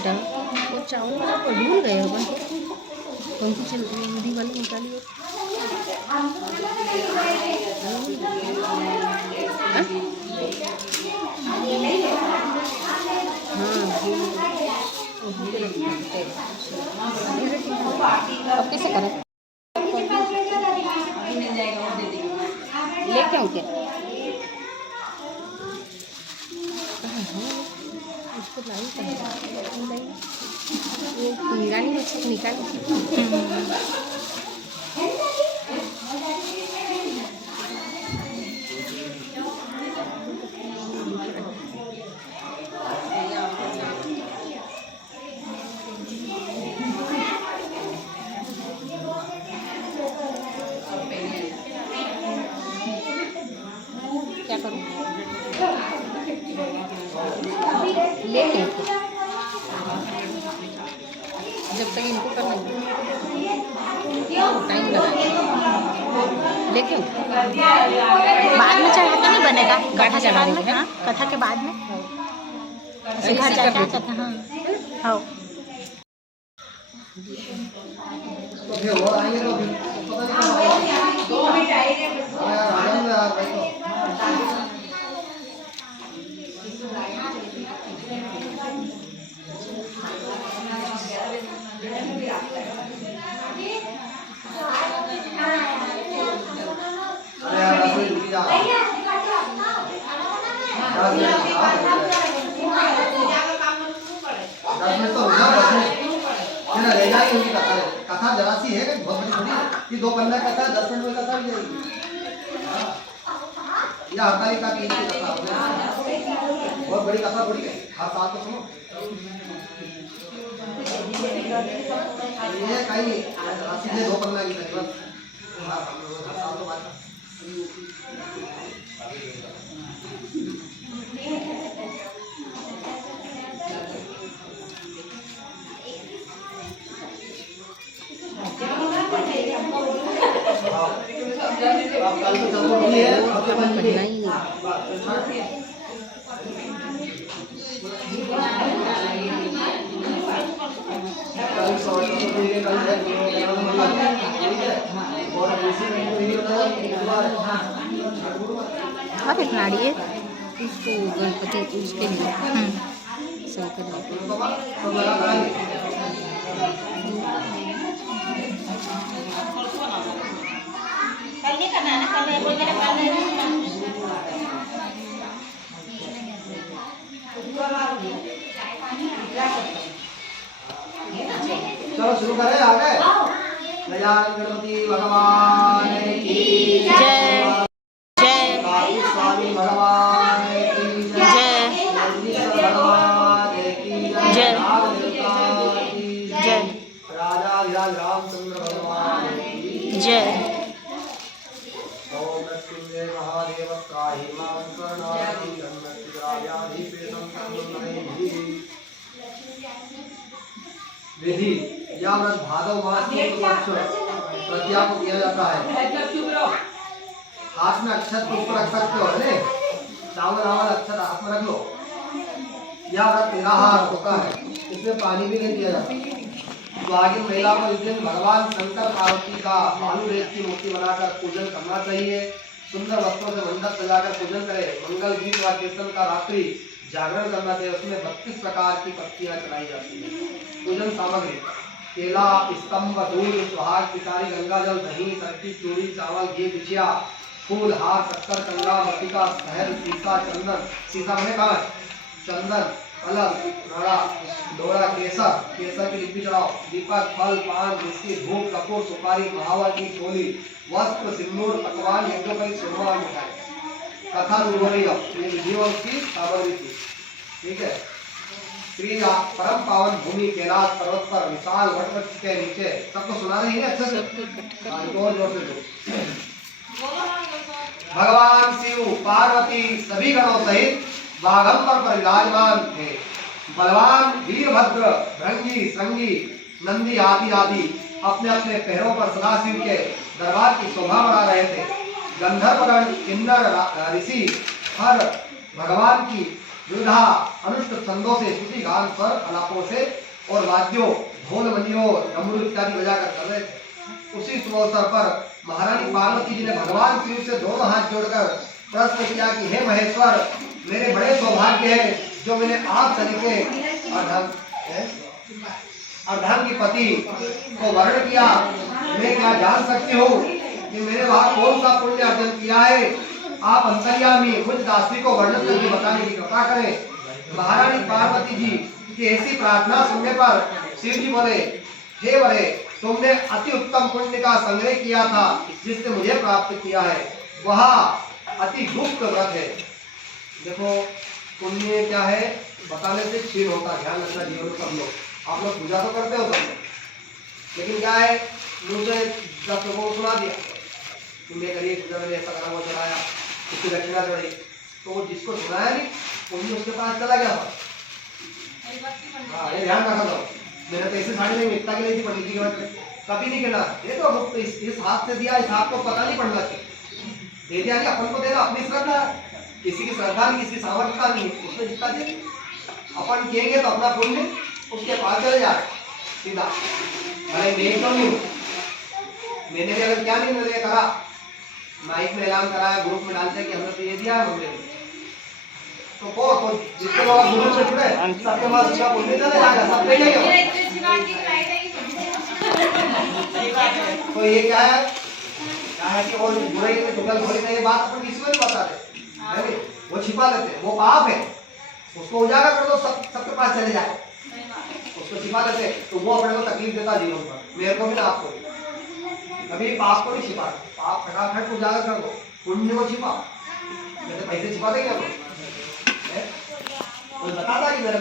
बेटा, वो चावल वाला तो भूल गए अपन, कौन सी हिंदी वाली निकालिए। अब कैसे करें, लेके आऊँ क्या? उसको लाई वो निकाली निकाली। क्या करूँ, लेके जब तक इनको करना टाइम लगा, लेके बाद में चढ़ा तो नहीं बनेगा, कथा चढ़ा में, देंगे। हाँ कथा के बाद में ऐसे घर कर जाके देते। कथा। हाँ हाँ कथा जरा सी है, बहुत बड़ी थोड़ी है। ये 2 पन्ना कथा, 10 मिनट में कथा हो जाएगी। या हड़ताली का की कथा बहुत बड़ी कथा थोड़ी है, हर साल तो सुनो। ये कहीं सीधे 2 पन्ना की कथा हर साल तो बात। और कितना है उसको गणपति उसके लिए शंकर चलो शुरू करें, आ गए। गणपति भगवान की जय जय स्वामी भगवान की जय भगवान की जय जय। राजा रामचंद्र भगवान की जय। ओम नमः महादेव त्राहि मां शरणागति जन्मतिराव्याधिपेशं तन्मयि। विधि या व्रत भादव मास के प्रतिज्ञा को किया जाता है। हाथ में अक्षत पुष्प रख सकते हो, है चावल रावल अक्षत हाथ में रख लो। यह व्रत निराहार होता है, इसमें पानी भी नहीं दिया जाता। सुहागिन महिला को इस दिन भगवान शंकर पार्वती का बालू रेत की मूर्ति बनाकर पूजन करना चाहिए। सुंदर वस्त्रों से मंडप सजाकर पूजन करे। मंगल गीत व कीर्तन का रात्रि जागरण करना चाहिए। उसमें 32 प्रकार की पत्तियां चढ़ाई जाती है। पूजन सामग्री केला, स्तंभ, दूध, सुहाग, पिटारी, गंगा जल, दही, तरकी, चूड़ी, चावल, घी, बिछिया, फूल, हार, शक्कर, कंगा, मटिका, शहद, सीसा, चंदन, सीसा मैंने कहा चंदन, अलग, घड़ा, डोरा, केसर, केसर की लिपि चढ़ाओ। दीपक, फल, पान, बिस्किट, धूप, कपूर, सुपारी, महावर की झोली, वस्त्र, सिंदूर, पकवान, यज्ञोपवीत, सोमवार मिठाई। कथा शुरू हो रही है, ये विधि और उसकी सामग्री थी। ठीक है। श्री परम पावन भूमि कैलाश पर्वत पर विशाल वटवृक्ष के नीचे, सबको सुना रही है अच्छे से, जोर जोर से भगवान शिव, पार्वती सभी गणों सहित बाघंबर पर विराजमान थे। बलवान वीरभद्र, भृंगी, श्रृंगी, नंदी आदि आदि अपने अपने पैरों पर सदाशिव के दरबार की शोभा बढ़ा रहे थे। गंधर्वगण, किन्नर, ऋषि हर भगवान की विविधा अनुष्ट छंदों से, स्तुति गान पर, अलापों से और वाद्यों, ढोल मंदिरों, डमरू इत्यादि बजाकर कर रहे थे। उसी शुभ अवसर पर महारानी पार्वती जी ने भगवान शिव से दोनों हाथ जोड़कर प्रश्न किया कि हे महेश्वर, मेरे बड़े सौभाग्य है जो मैंने आप तरीके अर्धांगिपति को वर्ण किया। मैं क्या जान सकती हूँ कि मैंने वहां कौन सा पुण्य अर्जन किया है? आप अंतर्यामी मुझ दासी को वर्णन करके बताने की कृपा करें। महारानी पार्वती जी की ऐसी प्रार्थना सुनने पर शिव जी बोले, हे वरे, तुमने अति उत्तम पुण्य का संग्रह किया था जिससे मुझे प्राप्त किया है। वह अति गुप्त व्रत है। देखो पुण्य क्या है बताने से क्षीण होता, ध्यान रखना जीवन में सब लोग। आप लोग पूजा तो करते हो सब लोग, लेकिन क्या है मुंह से 10 लोगों को सुना दिया, पुण्य करिए, पूजा में ऐसा करा, वो चढ़ाया, उसकी दक्षिणा चढ़ी, तो वो जिसको सुनाया नहीं पुण्य उसके पास चला गया था। हाँ ये ध्यान रखा था। मैंने तो ऐसी साड़ी नहीं इतना की नहीं थी पंडित जी के बाद कभी नहीं कहना ये तो इस हाथ से दिया, इस हाथ को पता नहीं पड़ना चाहिए। दे दिया कि अपन को देना, अपनी श्रद्धा, किसी की श्रद्धा नहीं, किसी सामर्थ्यता नहीं, उसमें जितना दे अपन किएंगे तो अपना पुण्य उसके पास चले जाए सीधा। भले मैं तो नहीं हूँ, मैंने भी अगर क्या नहीं मैंने करा, माइक में ऐलान कराया, ग्रुप में डालते कि हमने तो ये दिया है, हमने तो को तो जिसके पास गुरु से जुड़े सबके पास अच्छा पुण्य चले जाएगा, सब ले जाएगा। तो ये क्या है कि और बुराई में चुगल खोली नहीं, बात अपन किसी को नहीं बताते, वो छिपा लेते, वो पाप है, उसको उजागर कर दो, सबके पास चले जाए। उसको छिपा लेते तो वो अपने को तकलीफ देता जीवन पर, मेरे को भी ना आपको भी। कभी पाप को नहीं छिपा, पाप फटाफट उजागर कर दो, पुण्य को छिपा, जैसे पैसे छिपा देंगे हम कोई बताता कि मेरा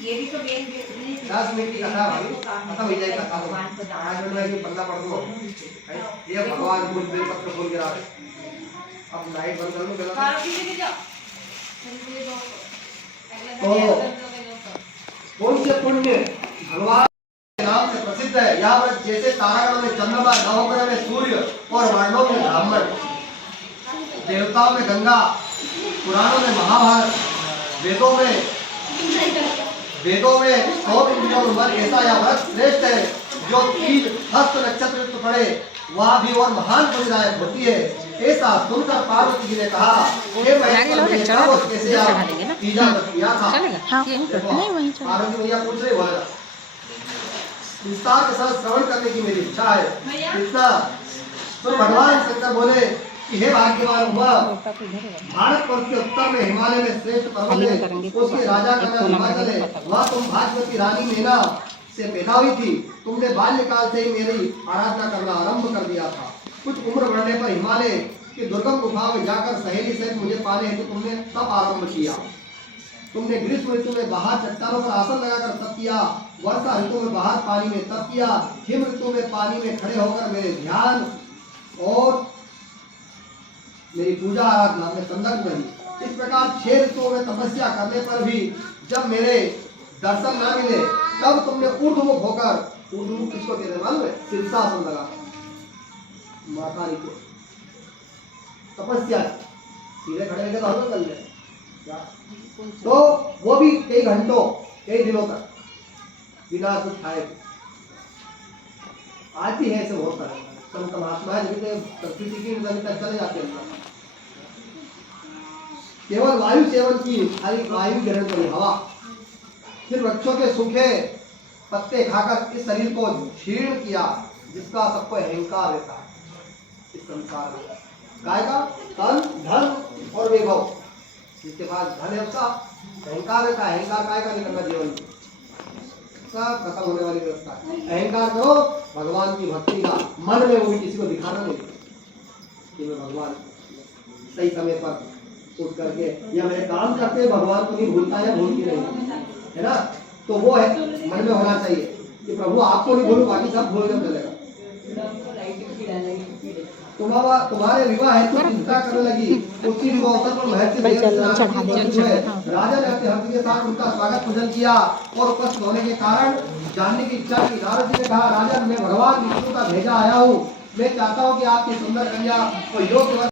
ये भी तो 10 मिनट की कथा भाई खत्म हो जाएगी कथा तो 5 मिनट में पन्ना पढ़ दो। ये भगवान कुछ बेल पत्र खोल के रखे, अब लाइट बंद कर लो पहले। तो कौन से पुण्य भगवान के नाम से प्रसिद्ध है? यहाँ पर जैसे तारागण में चंद्रमा, नवग्रह में सूर्य और वर्णों में ब्राह्मण, देवताओं में गंगा, पुराणों में महाभारत, वेदों में 100 इंद्रियों में मन, ऐसा यह व्रत श्रेष्ठ है जो तीज हस्त नक्षत्र पड़े वह भी और महान पुण्यदायक होती है। ऐसा सुनकर पार्वती जी ने कहा, हे महेश्वर, कैसे आप तीजा व्रत किया था? पार्वती भैया पूछ रहे बोला, विस्तार के साथ श्रवण करने की मेरी इच्छा है। इतना तो भगवान शंकर बोले कि हे भाग्यवान हुआ, भारत वर्ष के उत्तर में हिमालय में श्रेष्ठ पर्वत है, उसके राजा का नाम हिमाचल है। वह तुम भागवती रानी मेना से पैदा हुई थी। तुमने बाल्यकाल से ही मेरी आराधना करना आरंभ कर दिया था। कुछ उम्र बढ़ने पर हिमालय की दुर्गम गुफा में जाकर सहेली सहित मुझे पाने हेतु तुमने तब आरंभ किया। तुमने ग्रीष्म ऋतु में बाहर चट्टानों पर आसन लगाकर तप किया, वर्षा ऋतु में बाहर पानी में तप किया, हिम ऋतु में पानी में खड़े होकर मेरे ध्यान और मेरी पूजा आराधना में संलग्न रही। इस प्रकार 6 ऋतुओं में तपस्या करने पर भी जब मेरे दर्शन न मिले तब तुमने ऊर्ध्वमुख होकर, ऊर्ध्वमुख किसको कहते हैं मालूम है? शीर्षासन लगा माता रानी को तपस्या, सीधे खड़े रहकर तो हम कर ले, तो वो भी कई घंटों कई दिनों तक बिना कुछ खाए। आती है ऐसे बहुत सारे संत महात्मा है जिनके प्रकृति की तक चले जाते हैं, केवल वायु सेवन की, खाली वायु ग्रहण करी, हवा, फिर वृक्षों के सूखे पत्ते खाकर इस शरीर को क्षीण किया जिसका सबको अहंकार रहता है। इस संसार में काय का तन, धन और वैभव, जिसके पास धन है उसका अहंकार रहता है। अहंकार काय का नहीं करना जीवन में, सब खत्म होने वाली व्यवस्था। अहंकार करो भगवान की भक्ति का, मन में वो भी किसी को दिखाना नहीं कि मैं भगवान सही समय पर उठ करके या मैं काम करते भगवान को नहीं भूलता या भूल के नहीं, है ना? तो वो है मन में होना चाहिए कि प्रभु आपको नहीं भूलूं, बाकी सब भूल कर चलेगा। तुम्हारे विवाह है तो चिंता करने लगी। उसी अवसर पर महर्षि राजा ने अपने हर्ष के साथ उनका स्वागत पूजन किया और उपस्थित होने के कारण जानने की इच्छा की। नारद जी ने कहा, राजन, मैं भगवान विष्णु का भेजा आया हूँ, मैं चाहता हूँ कि आपकी सुंदर कन्या को योग्य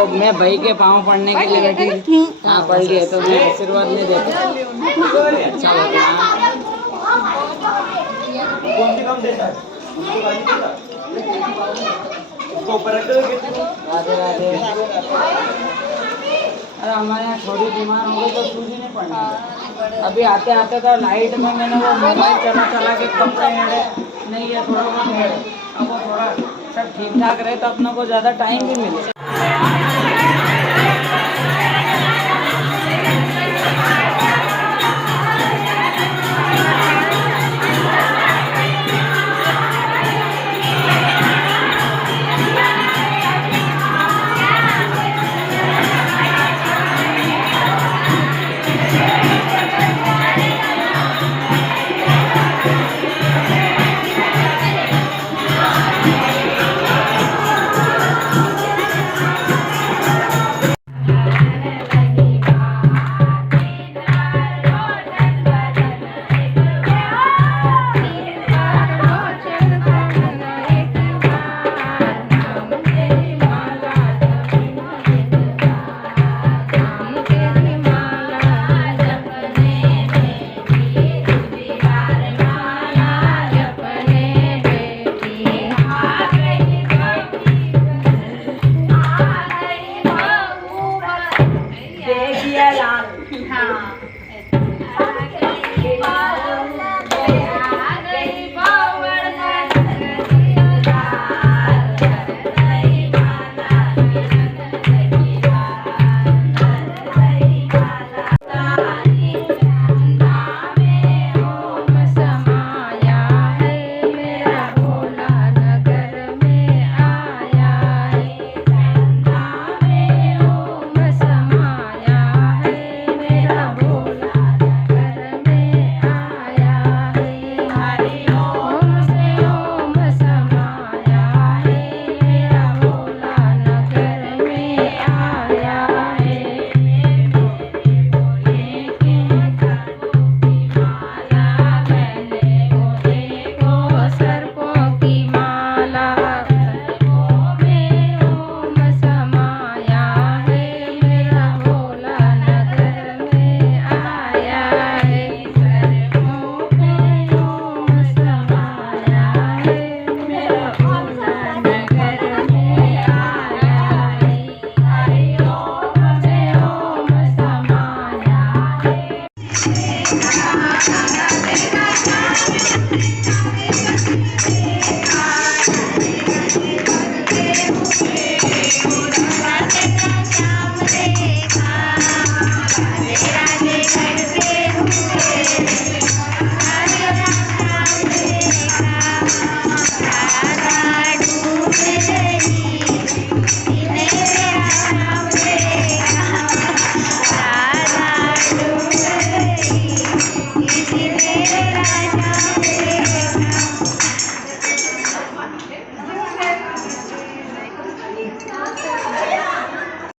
देखो मैं भाई के पाँव पड़ने के लिए बैठी हाँ पड़ गए तो मैं आशीर्वाद नहीं देता अच्छा होता है राधे राधे अरे हमारे यहाँ थोड़ी बीमार हो गई तो सूझ ही नहीं पड़ना अभी आते आते तो लाइट में मैंने वो मोबाइल चला के कपड़े हेड़े नहीं है थोड़ा बहुत हेड़े अब वो थोड़ा सब ठीक ठाक रहे तो अपनों को ज़्यादा टाइम भी मिले